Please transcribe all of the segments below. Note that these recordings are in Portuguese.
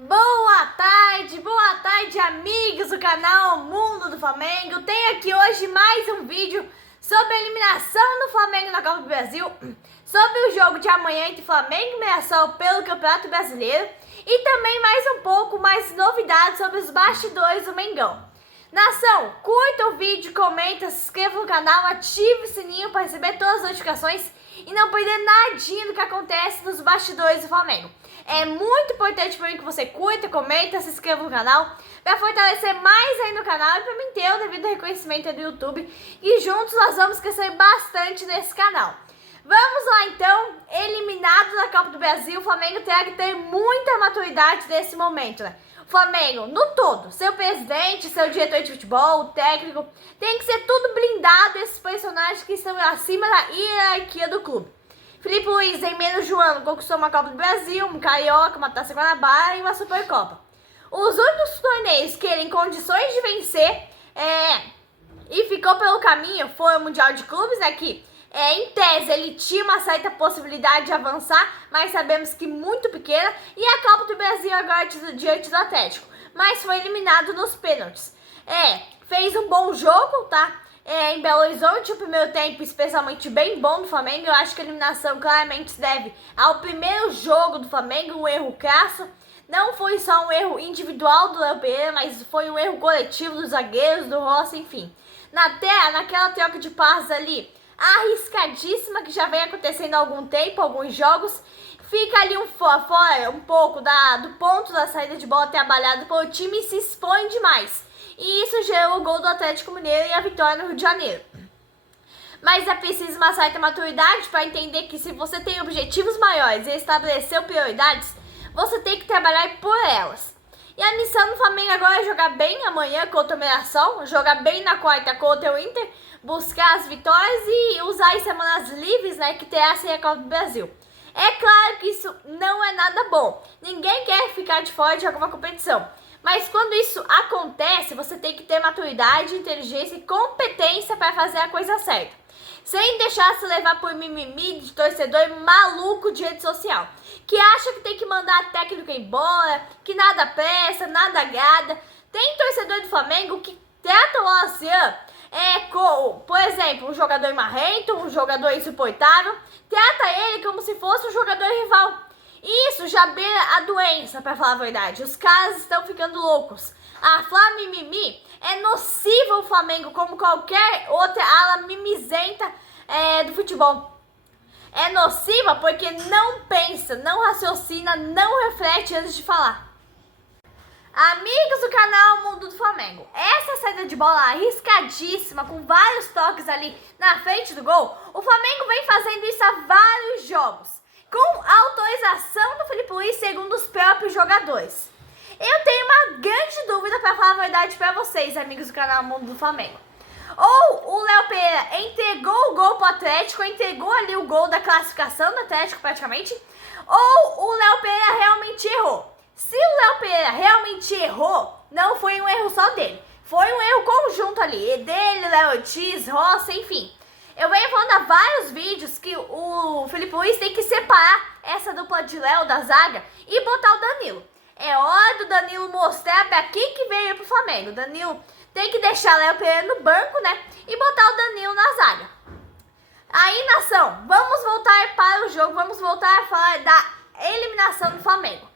Boa tarde, amigos do canal Mundo do Flamengo. Tenho aqui hoje mais um vídeo sobre a eliminação do Flamengo na Copa do Brasil, sobre o jogo de amanhã entre Flamengo e Mirassol pelo Campeonato Brasileiro e também mais novidades sobre os bastidores do Mengão. Nação, curta o vídeo, comenta, se inscreva no canal, ative o sininho para receber todas as notificações e não perder nadinha do que acontece nos bastidores do Flamengo. É muito importante para mim que você curta, comenta, se inscreva no canal para fortalecer mais aí no canal e para mim ter o devido reconhecimento do YouTube. E juntos nós vamos crescer bastante nesse canal. Vamos lá então, eliminado da Copa do Brasil, o Flamengo terá que ter muita maturidade nesse momento, né? O Flamengo, no todo, seu presidente, seu diretor de futebol, o técnico, tem que ser tudo blindado esses personagens que estão acima da hierarquia do clube. Felipe Luiz, em menos de um ano, conquistou uma Copa do Brasil, um Carioca, uma Taça Guanabara e uma Supercopa. Os únicos torneios que ele em condições de vencer e ficou pelo caminho foi o Mundial de Clubes, né, que em tese ele tinha uma certa possibilidade de avançar, mas sabemos que muito pequena, e a Copa do Brasil agora diante do Atlético, mas foi eliminado nos pênaltis. Fez um bom jogo, tá? Em Belo Horizonte, o primeiro tempo especialmente bem bom do Flamengo. Eu acho que a eliminação claramente se deve ao primeiro jogo do Flamengo, um erro crasso. Não foi só um erro individual do Léo Pereira, mas foi um erro coletivo dos zagueiros, do Rossi, enfim. Naquela troca de passes ali, arriscadíssima, que já vem acontecendo há algum tempo, alguns jogos, fica ali fora um pouco do ponto da saída de bola trabalhado pelo time e se expõe demais. E isso gerou o gol do Atlético Mineiro e a vitória no Rio de Janeiro. Mas é preciso uma certa maturidade para entender que se você tem objetivos maiores e estabeleceu prioridades, você tem que trabalhar por elas. E a missão do Flamengo agora é jogar bem amanhã contra o Mirassol, jogar bem na quarta contra o Inter, buscar as vitórias e usar as semanas livres, né, que terá sem a Copa do Brasil. É claro que isso não é nada bom. Ninguém quer ficar de fora de alguma competição. Mas quando isso acontece, você tem que ter maturidade, inteligência e competência para fazer a coisa certa. Sem deixar se levar por mimimi de torcedor maluco de rede social, que acha que tem que mandar técnico embora, que nada presta, nada agrada. Tem torcedor do Flamengo que trata o Luciano por exemplo, um jogador marrento, um jogador insuportável, trata ele como se fosse um jogador rival. Isso já beira a doença, pra falar a verdade. Os caras estão ficando loucos. A Flá Mimimi é nociva ao Flamengo, como qualquer outra ala mimizenta do futebol. É nociva porque não pensa, não raciocina, não reflete antes de falar. Amigos do canal Mundo do Flamengo, essa saída de bola arriscadíssima, com vários toques ali na frente do gol, o Flamengo vem fazendo isso há vários jogos, com autorização do Felipe Luiz, segundo os próprios jogadores. Eu tenho uma grande dúvida, para falar a verdade para vocês, amigos do canal Mundo do Flamengo. Ou o Léo Pereira entregou o gol pro Atlético, entregou ali o gol da classificação do Atlético praticamente, ou o Léo Pereira realmente errou. Se o Léo Pereira realmente errou, não foi um erro só dele, foi um erro conjunto ali, dele, Léo Ortiz, Rossi, enfim. Eu venho falando há vários vídeos que o Felipe Luiz tem que separar essa dupla de Léo da zaga e botar o Danilo. É hora do Danilo mostrar pra quem que veio pro Flamengo. O Danilo tem que deixar o Léo Pereira no banco, né? E botar o Danilo na zaga. Aí, nação, vamos voltar para o jogo, vamos voltar a falar da eliminação do Flamengo.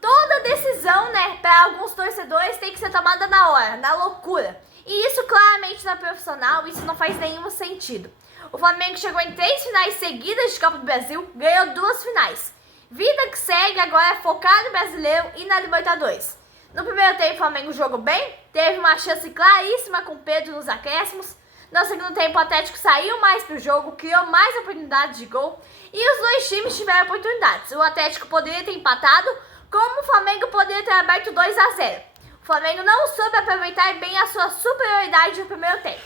Toda decisão, né, para alguns torcedores tem que ser tomada na hora, na loucura. E isso claramente não é profissional, isso não faz nenhum sentido. O Flamengo chegou em 3 finais seguidas de Copa do Brasil, ganhou 2 finais. Vida que segue agora é focar no Brasileiro e na Libertadores. No primeiro tempo o Flamengo jogou bem, teve uma chance claríssima com o Pedro nos acréscimos. No segundo tempo o Atlético saiu mais pro jogo, criou mais oportunidades de gol e os dois times tiveram oportunidades. O Atlético poderia ter empatado, como o Flamengo poderia ter aberto 2-0. O Flamengo não soube aproveitar bem a sua superioridade no primeiro tempo.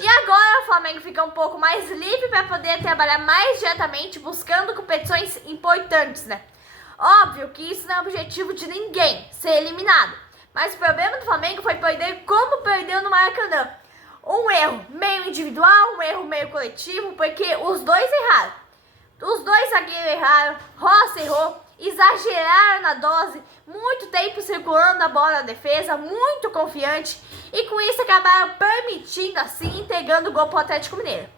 E agora o Flamengo fica um pouco mais livre para poder trabalhar mais diretamente, buscando competições importantes, né? Óbvio que isso não é objetivo de ninguém, ser eliminado. Mas o problema do Flamengo foi perder como perdeu no Maracanã. Um erro meio individual, um erro meio coletivo, porque os dois erraram. Os dois zagueiros erraram, Rossi errou exageraram na dose, muito tempo circulando a bola na defesa, muito confiante, e com isso acabaram permitindo assim, entregando o gol pro Atlético Mineiro.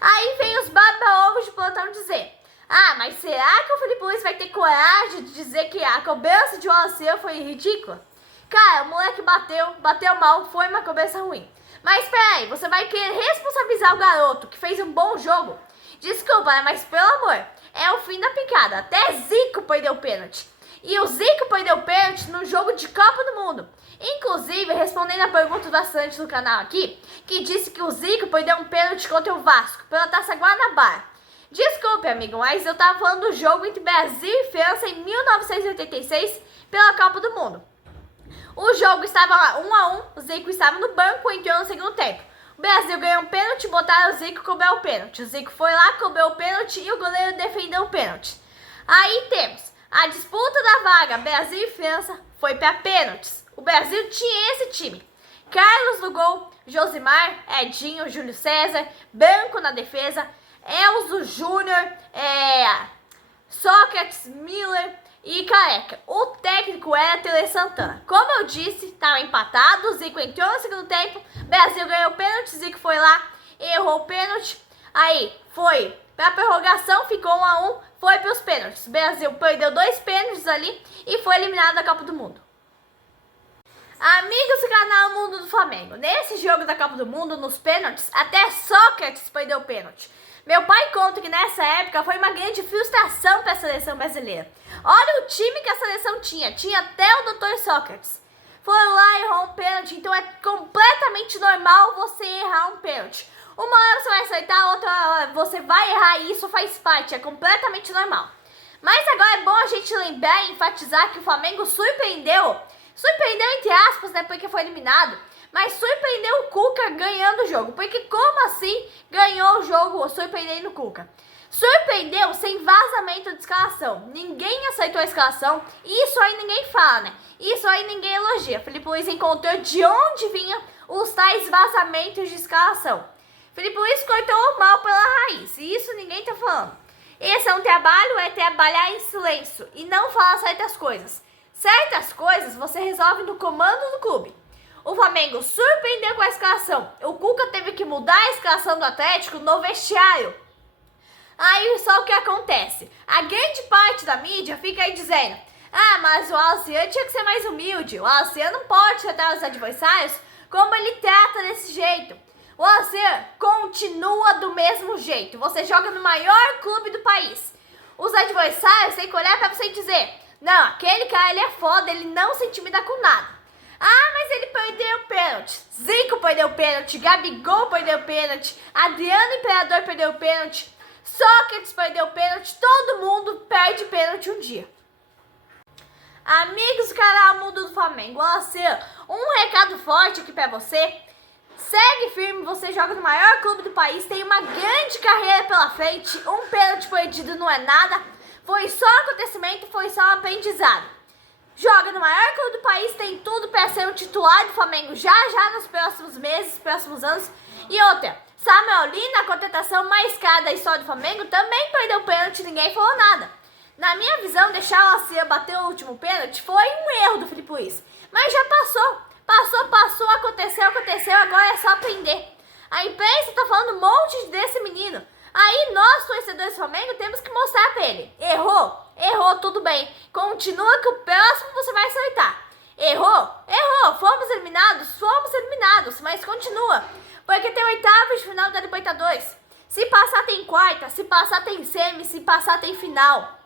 Aí vem os baba-ovos de plantão dizer: ah, mas será que o Felipe Luiz vai ter coragem de dizer que a cobrança de Wallace foi ridícula? Cara, o moleque bateu mal, foi uma cobrança ruim. Mas peraí, você vai querer responsabilizar o garoto que fez um bom jogo? Desculpa, né? Mas pelo amor, é o fim da picada. Até Zico perdeu o pênalti. E o Zico perdeu o pênalti no jogo de Copa do Mundo. Inclusive, respondendo a pergunta do assinante do canal aqui, que disse que o Zico perdeu um pênalti contra o Vasco pela Taça Guanabara. Desculpe, amigo, mas eu tava falando do jogo entre Brasil e França em 1986 pela Copa do Mundo. O jogo estava 1-1, o Zico estava no banco, entrou no segundo tempo. O Brasil ganhou um pênalti, botaram o Zico, cobrou o pênalti. O Zico foi lá, cobrou o pênalti e o goleiro defendeu o pênalti. Aí temos a disputa da vaga Brasil e França, foi para pênaltis. O Brasil tinha esse time: Carlos no gol, Josimar, Edinho, Júlio César, Branco na defesa, Elzo Júnior, Sócrates, Miller e Careca. O técnico era Tele Santana. Como eu disse, estava empatado, o Zico entrou no segundo tempo, Brasil ganhou o pênalti, Zico foi lá, errou o pênalti, aí foi para a prorrogação, ficou 1-1, foi para os pênaltis. O Brasil perdeu 2 pênaltis ali e foi eliminado da Copa do Mundo. Amigos do canal Mundo do Flamengo, nesse jogo da Copa do Mundo, nos pênaltis, até Sócrates perdeu o pênalti. Meu pai conta que nessa época foi uma grande frustração para a seleção brasileira. Olha o time que a seleção tinha até o Dr. Sócrates. Foi lá e errou um pênalti, então é completamente normal você errar um pênalti. Uma hora você vai acertar, outra hora você vai errar e isso faz parte, é completamente normal. Mas agora é bom a gente lembrar e enfatizar que o Flamengo surpreendeu entre aspas, né, porque foi eliminado, mas surpreendeu o Cuca ganhando o jogo. Porque como assim ganhou o jogo surpreendendo o Cuca? Surpreendeu sem vazamento de escalação. Ninguém aceitou a escalação. Isso aí ninguém fala, né? Isso aí ninguém elogia. Felipe Luiz encontrou de onde vinham os tais vazamentos de escalação. Felipe Luiz cortou o mal pela raiz. E isso ninguém tá falando. Esse é um trabalho, é trabalhar em silêncio e não falar certas coisas. Certas coisas você resolve no comando do clube. O Flamengo surpreendeu com a escalação. O Cuca teve que mudar a escalação do Atlético no vestiário. Aí só o que acontece? A grande parte da mídia fica aí dizendo: ah, mas o Wallace tinha que ser mais humilde. O Wallace não pode tratar os adversários como ele trata desse jeito. O Wallace continua do mesmo jeito. Você joga no maior clube do país. Os adversários têm que olhar pra você e dizer: não, aquele cara ele é foda, ele não se intimida com nada. Ah, mas ele perdeu o pênalti. Zico perdeu o pênalti, Gabigol perdeu o pênalti, Adriano Imperador perdeu o pênalti, Sócrates perdeu o pênalti, todo mundo perde pênalti um dia. Amigos do canal Mundo do Flamengo, um recado forte aqui pra você. Segue firme, você joga no maior clube do país, tem uma grande carreira pela frente, um pênalti perdido não é nada, foi só acontecimento, foi só um aprendizado. Joga no maior clube do país, tem tudo para ser um titular do Flamengo já nos próximos meses, próximos anos. E outra, Samuel Lino, a contratação mais cara da história do Flamengo, também perdeu o pênalti e ninguém falou nada. Na minha visão, deixar o Alcia bater o último pênalti foi um erro do Felipe Luiz. Mas já passou, aconteceu, agora é só aprender. A imprensa tá falando um monte desse menino. Aí nós, torcedores do Flamengo, temos que mostrar pra ele: errou, tudo bem. Continua que o próximo você vai acertar. Errou, fomos eliminados, mas continua. Porque tem oitavas de final da Libertadores. Se passar tem quarta, se passar tem semi, se passar tem final.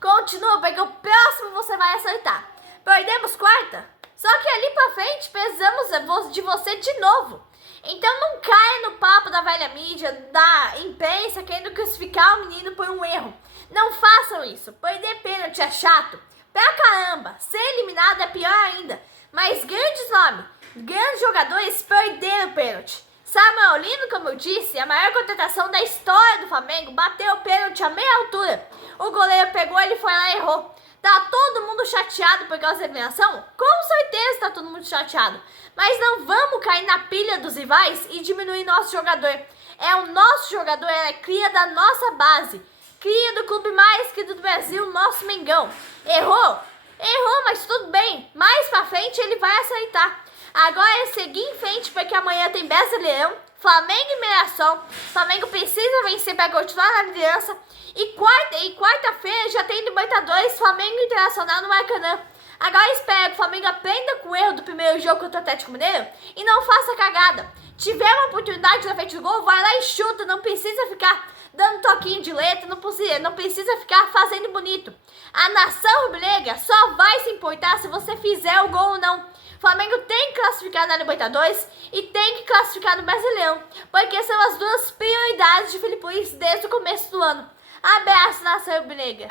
Continua, porque o próximo você vai acertar. Perdemos quarta, só que ali pra frente precisamos de você de novo. Então não caia no papo da velha mídia, da imprensa querendo crucificar o menino por um erro. Não façam isso. Perder pênalti é chato pra caramba. Ser eliminado é pior ainda. Mas grandes nomes, grandes jogadores perderam o pênalti. Samuel Lino, como eu disse, a maior contratação da história do Flamengo, bateu o pênalti a meia altura. O goleiro pegou, ele foi lá e errou. Tá todo mundo chateado por causa da eliminação? Com certeza tá todo mundo chateado. Mas não vamos cair na pilha dos rivais e diminuir nosso jogador. É o nosso jogador, é a cria da nossa base. cria do clube mais querido do Brasil, nosso Mengão. Errou? Errou, mas tudo bem. Mais pra frente ele vai aceitar. Agora é seguir em frente, porque amanhã tem Brasileirão, Flamengo e Mirassol. Flamengo precisa vencer para continuar na liderança. E quarta-feira já tem Libertadores, Flamengo e Internacional no Maracanã. Agora espero que o Flamengo aprenda com o erro do primeiro jogo contra o Atlético Mineiro e não faça cagada. Tiver uma oportunidade na frente do gol, vai lá e chuta. Não precisa ficar dando toquinho de letra, não precisa ficar fazendo bonito. A nação rubro-negra só vai se importar se você fizer o gol ou não. O Flamengo tem que classificar na Libertadores e tem que classificar no Brasileirão, porque são as duas prioridades de Felipe Luiz desde o começo do ano. Abraço, nação rubro-negra.